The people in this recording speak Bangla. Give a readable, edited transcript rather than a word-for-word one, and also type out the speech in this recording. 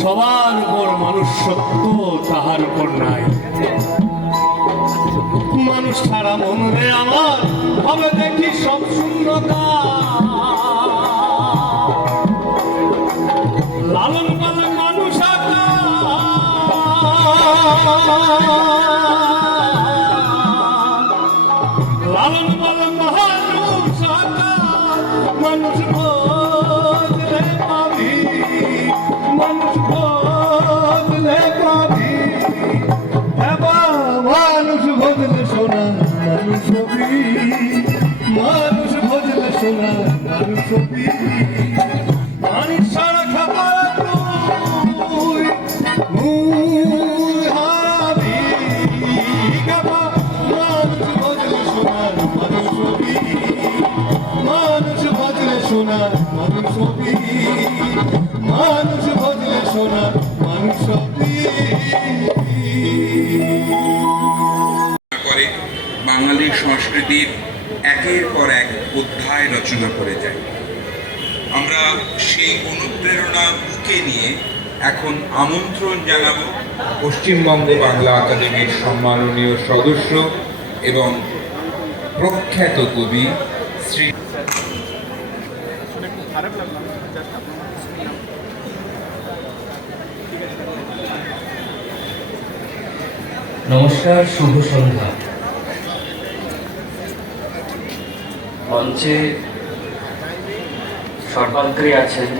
সবার উপর মানুষ সত্য, তাহার উপর নাই। মানুষ ছাড়া মন রে আমার ভাবে দেখি সব শূন্যতা। লালন পালন মানুষ লালন পালন মানুষ মানুষ বদলে পাবি, মানুষ বদলে পাবি। মানুষ বদলে সোনা মানুষ হবি, মানুষ বদলে সোনা মানুষ হবি। মানুষ ছাড়া খাবার তুই হারাবি। মানুষ বদলে সোনা মানুষ হবি, মানুষ বদলে সোনা মানুষ হবি, মানুষ বদলে সোনা মানুষ হবি। বাঙালির সংস্কৃতির একের পর এক অধ্যায় রচনা করে যায়। আমরা সেই অনুপ্রেরণা বুকে নিয়ে এখন আমন্ত্রণ জানাবো পশ্চিমবঙ্গ বাংলা একাডেমির সম্মাননীয় সদস্য এবং প্রখ্যাত কবি শ্রী নমস্কার, শুভ সন্ধ্যা। মঞ্চে সর্বাগ্রে আছেন